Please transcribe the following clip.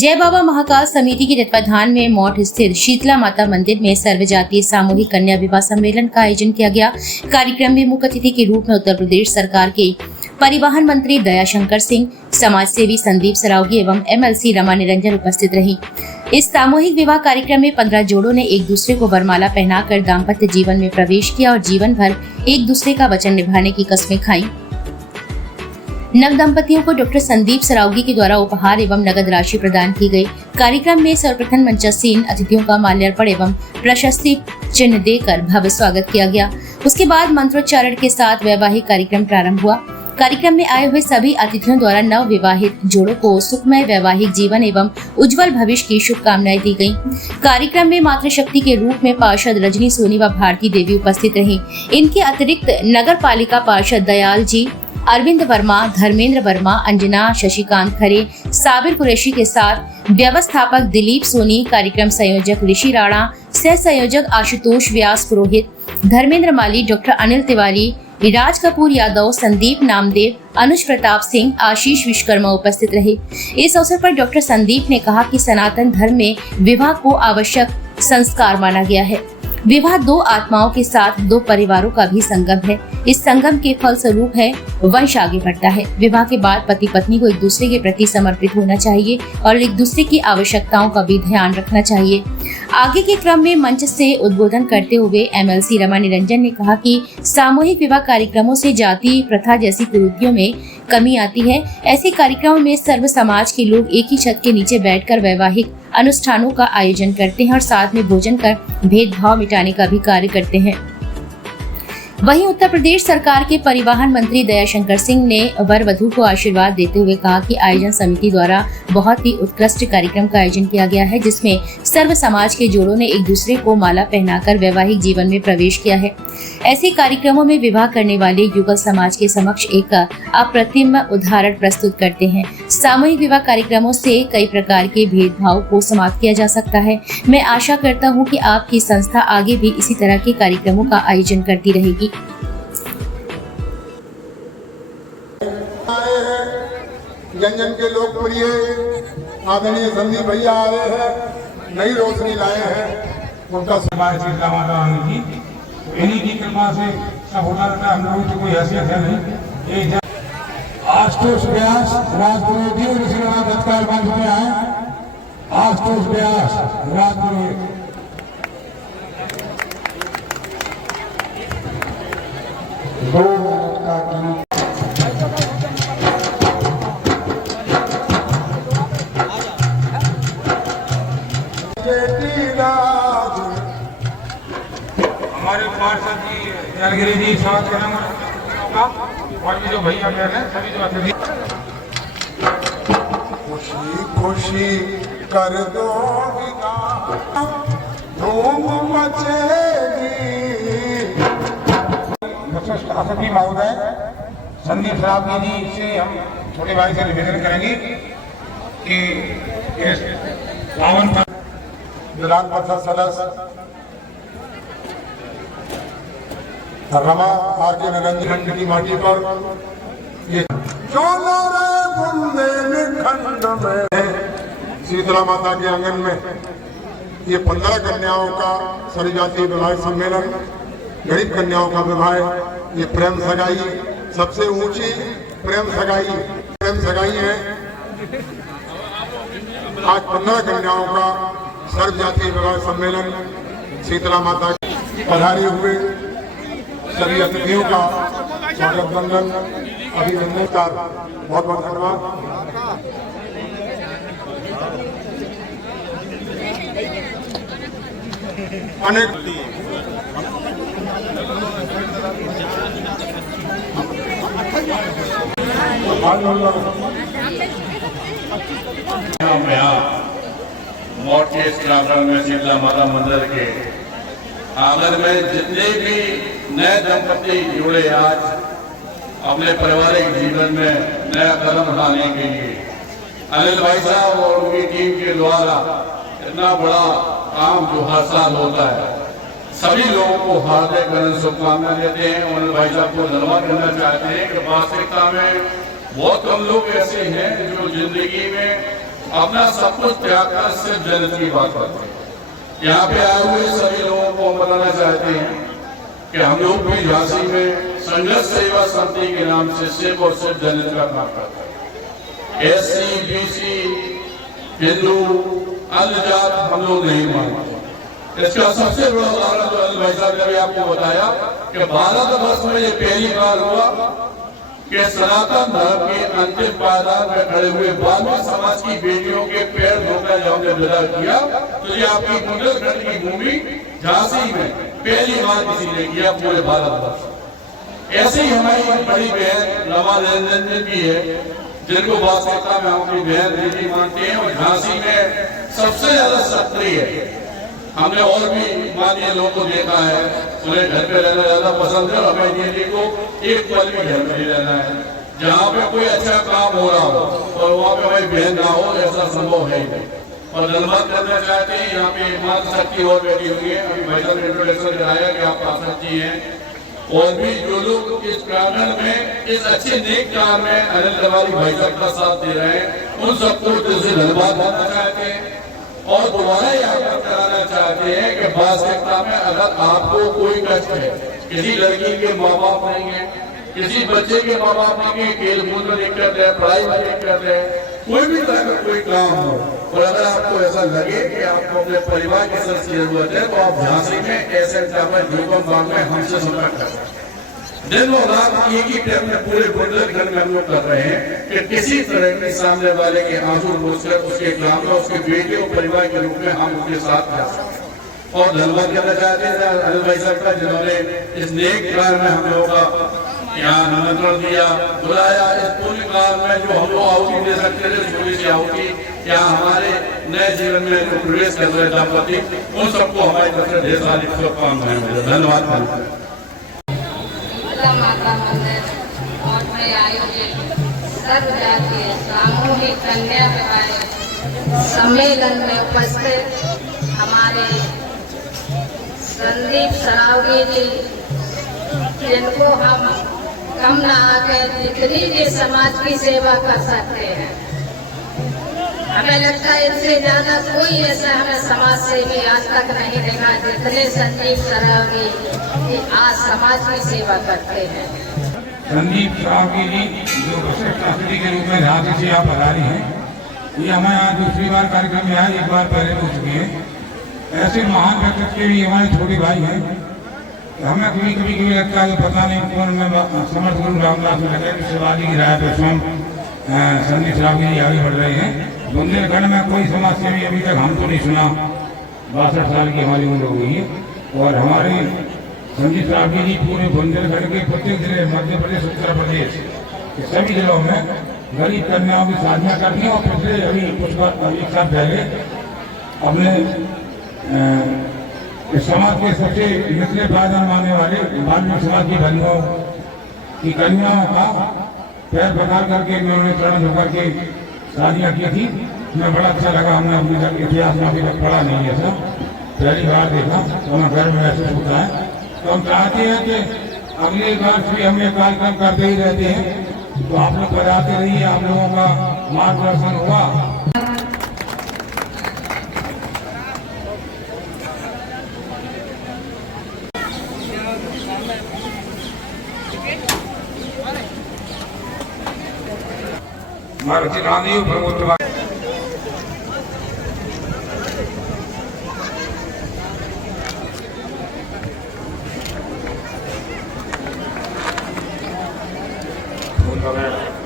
जय बाबा महाकाल समिति के तत्वाधान में मौठ स्थित शीतला माता मंदिर में सर्वजातीय सामूहिक कन्या विवाह सम्मेलन का आयोजन किया गया। कार्यक्रम में मुख्य अतिथि के रूप में उत्तर प्रदेश सरकार के परिवहन मंत्री दयाशंकर सिंह, समाज सेवी संदीप सरावगी एवं MLC रमा निरंजन उपस्थित रही। इस सामूहिक विवाह कार्यक्रम में 15 जोड़ों ने एक दूसरे को वरमाला पहनाकर दाम्पत्य जीवन में प्रवेश किया और जीवन भर एक दूसरे का वचन निभाने की कस्में खाई। नव दंपतियों को डॉक्टर संदीप सरावगी के द्वारा उपहार एवं नगद राशि प्रदान की गई। कार्यक्रम में सर्वप्रथम मंचासीन अतिथियों का माल्यार्पण एवं प्रशस्ति चिन्ह देकर भव्य स्वागत किया गया। उसके बाद मंत्रोच्चारण के साथ वैवाहिक कार्यक्रम प्रारंभ हुआ। कार्यक्रम में आए हुए सभी अतिथियों द्वारा नव विवाहित जोड़ों को सुखमय वैवाहिक जीवन एवं उज्जवल भविष्य की शुभकामनाएं दी गयी। कार्यक्रम में मातृशक्ति के रूप में पार्षद रजनी सोनी व भारती देवी उपस्थित रही। इनके अतिरिक्त नगर पालिका पार्षद दयाल जी, अरविंद वर्मा, धर्मेंद्र वर्मा, अंजना, शशिकांत खरे, साबिर कुरैशी के साथ व्यवस्थापक दिलीप सोनी, कार्यक्रम संयोजक ऋषि राणा, सह संयोजक आशुतोष व्यास पुरोहित, धर्मेंद्र माली, डॉक्टर अनिल तिवारी, राज कपूर यादव, संदीप नामदेव, अनुज प्रताप सिंह, आशीष विश्वकर्मा उपस्थित रहे। इस अवसर पर डॉक्टर संदीप ने कहा कि सनातन धर्म में विवाह को आवश्यक संस्कार माना गया है। विवाह दो आत्माओं के साथ दो परिवारों का भी संगम है। इस संगम के फल स्वरूप है वंश आगे बढ़ता है। विवाह के बाद पति पत्नी को एक दूसरे के प्रति समर्पित होना चाहिए और एक दूसरे की आवश्यकताओं का भी ध्यान रखना चाहिए। आगे के क्रम में मंच से उद्बोधन करते हुए MLC रमा निरंजन ने कहा कि सामूहिक विवाह कार्यक्रमों से जाति प्रथा जैसी कुरीतियों में कमी आती है। ऐसे कार्यक्रमों में सर्व समाज के लोग एक ही छत के नीचे बैठकर वैवाहिक अनुष्ठानों का आयोजन करते हैं और साथ में भोजन कर भेदभाव मिटाने का भी कार्य करते हैं। वहीं उत्तर प्रदेश सरकार के परिवहन मंत्री दयाशंकर सिंह ने वर वधू को आशीर्वाद देते हुए कहा कि आयोजन समिति द्वारा बहुत ही उत्कृष्ट कार्यक्रम का आयोजन किया गया है, जिसमें सर्व समाज के जोड़ों ने एक दूसरे को माला पहनाकर वैवाहिक जीवन में प्रवेश किया है। ऐसे कार्यक्रमों में विवाह करने वाले युगल समाज के समक्ष एक अप्रतिम उदाहरण प्रस्तुत करते हैं। सामूहिक विवाह कार्यक्रमों से कई प्रकार के भेदभाव को समाप्त किया जा सकता है। मैं आशा करता हूँ कि आपकी संस्था आगे भी इसी तरह के कार्यक्रमों का आयोजन करती रहेगी। व्यंजन के लोकप्रिय आदरणीय संदीप भैया आ रहे हैं, नई रोशनी लाए हैं। उनका समाज शीतला माता की इन्हीं की कृपा से सब होता रहता है। हम लोगों की कोई हैसियत है नहीं। आशुतोष व्यास राजपुरोहित और ऋषि राणा तत्काल मंच में आए। आशुतोष व्यास राजपुरोहित दो मिनट का गीत। हमारे पार्षद जी जलगिरी जी स्वागत करेंगे और ये जो भैया हैं सभी जो अतिथि। खुशी खुशी कर दो धूम मचेगी। अतिथि महोदय संदीप सरावगी जी से हम छोटे भाई से निवेदन करेंगे कि इस पावन विधान परिषद सदस्य रमा आरके निरंजन की माटी पर ये खंड में शीतला माता के आंगन में ये 15 कन्याओं का सर्वजातीय विवाह सम्मेलन, गरीब कन्याओं का विवाह, ये प्रेम सगाई, सबसे ऊंची प्रेम सगाई है। आज 15 कन्याओं का सर्वजातीय विवाह सम्मेलन शीतला माता पधारे हुए सभी अतिथियों का स्वागत बंधन अभिनंदन का बहुत बहुत धन्यवाद। अनेक मौठ के इस प्रांगण में शीतला माता मंदिर के आंगन में जितने भी नए दंपति जुड़े आज अपने पारिवारिक जीवन में नया कदम उठाने के लिए अनिल भाई साहब और उनकी टीम के द्वारा इतना बड़ा काम जो हर साल होता है, सभी लोगों को हार्दिक शुभकामनाएं देते हैं। अनिल भाई साहब को धन्यवाद करना चाहते हैं कि वास्तविकता में बहुत कम लोग ऐसे हैं जो जिंदगी में अपना सब कुछ त्याग कर सिर्फ जन्नत की बात करते हैं। यहाँ पे आए हुए सभी लोगों को बताना चाहते हैं कि हम लोग भी झांसी में संघर्ष सेवा समिति के नाम से सिर्फ और सिर्फ जन्नत का काम करते हैं। SC, BC, हिंदू, अन्य जात हम लोग नहीं मानते। इसका सबसे बड़ा उदाहरण तो अनिल भाई साहब ने भी आपको बताया कि भारतवर्ष में ये पहली बार हुआ कि सनातन धर्म के अंतिम पायदान में खड़े हुए बालवा समाज की बेटियों के पैर धोकर जब हमने विदा किया, तो ये आपकी बुंदेलखंड की भूमि झांसी में पहली बार किसी ने किया पूरे भारतवर्ष। ऐसी हमारी बड़ी बहन रमा निरंजन भी है, जिनको वास्तविकता में हम अपनी बहन दीदी मानते हैं और झांसी में सबसे ज्यादा सक्रिय है। हमने और भी माननीय लोगों को देखा है, उन्हें घर पे रहना ज्यादा पसंद है और हमें दीदी को एक पल भी घर में नहीं रहना है। जहाँ पे कोई अच्छा काम हो रहा हो और वहाँ पे हमारी बहन ना हो, ऐसा संभव है ही नहीं। और धन्यवाद करना चाहते हैं, यहाँ पे माता शक्ति और बैठी हुई है, अभी भाई साहब ने इंट्रोडक्शन कराया कि आप पासक जी हैं, और भी जो लोग इस प्रांगण में इस अच्छे नेक काम में अनिल तिवारी भाई साहब का साथ दे रहे हैं, उन सबको दिल से धन्यवाद करना चाहते हैं। और दोबारा याद कराना चाहते हैं कि वास्तविकता में अगर आपको कोई कष्ट है, किसी लड़की के माँ बाप नहीं है, किसी बच्चे के माँ बाप नहीं है, खेल कूद में दिक्कत है, पढ़ाई में दिक्कत है, कोई भी तरह का कोई काम हो, और अगर आपको ऐसा लगे कि आपको अपने परिवार की जरूरत है, तो आप झांसी में ऐसे जोगम बाग में हमसे संपर्क कर सकते हैं। दिन और रात एक ही टाइम में पूरे बुंदेलखंड में हम लोग कर रहे हैं कि किसी तरह के सामने वाले के आंसू पोछकर उसके काम में उसके बेटे और परिवार के रूप में हम उसके साथ जा सकते। और धन्यवाद करना चाहते हैं अनिल भाई साहब का, जिन्होंने इस नेक कार्य में हम लोगों का यहाँ निमंत्रण दिया, बुलाया। इस पूरे कार्य में जो हम लोग आहुति दे सकते थे, छोटी सी आहुति यहाँ हमारे नए जीवन में जो प्रवेश कर रहे दंपति, उन सबको हमारी तरफ से ढेर सारी शुभकामनाएं। धन्यवाद। माता मंदिर और में आयोजित सर्व जातीय सामूहिक कन्या विवाह सम्मेलन में उपस्थित हमारे संदीप सरावगी जी, जिनको हम कम न आकर जितनी भी समाज की सेवा कर सकते हैं, हमें लगता है इससे ज्यादा कोई ऐसा हमें समाज सेवी आज तक नहीं देखा जितने संदीप सरावगी आज समाज की सेवा करते हैं। संदीप सरावगी जी जो विशिष्ट अतिथि के रूप में झांसी से आप पधारी हैं, ये हमें आज दूसरी बार कार्यक्रम में आए, एक बार पहले हो चुकी है। ऐसे महान व्यक्तित्व के भी हमारे छोटे भाई हैं। हमें कभी कभी लगता है पता नहीं कौन में समर्थ गुरु रामदास में लगे, शिवाजी की राय पर स्वयं संदीप सरावगी जी आगे बढ़ रहे हैं। बुंदेलखंड में कोई समाज सेवी अभी तक हम तो नहीं सुना। 62 साल की हमारी उम्र हो गई है और हमारे संदीप सरावगी जी पूरे बुंदेलखंड के प्रत्येक जिले, मध्य प्रदेश, उत्तर प्रदेश के सभी जिलों में गरीब कन्याओं की साधना करती हैं। और पिछले अभी कुछ एक साल पहले अपने इस समाज के सबसे निचले पायदान मानने वाले बाल्मीकि समाज की बहनों की कन्याओं का पैर पकड़ करके उन्होंने चरण होकर के शादियाँ की थी। हमें बड़ा अच्छा लगा। हमने अपने इतिहास में अभी तक पढ़ा नहीं है सर, पहली बार देखा, तो हमें गर्व महसूस होता है। तो हम चाहते हैं कि अगले वर्ष भी हम ये कार्यक्रम करते ही रहते हैं, तो आप लोग बताते रहिए, आप लोगों का मार्गदर्शन हुआ। मारुति गांधी प्रमुख फूल वगैरह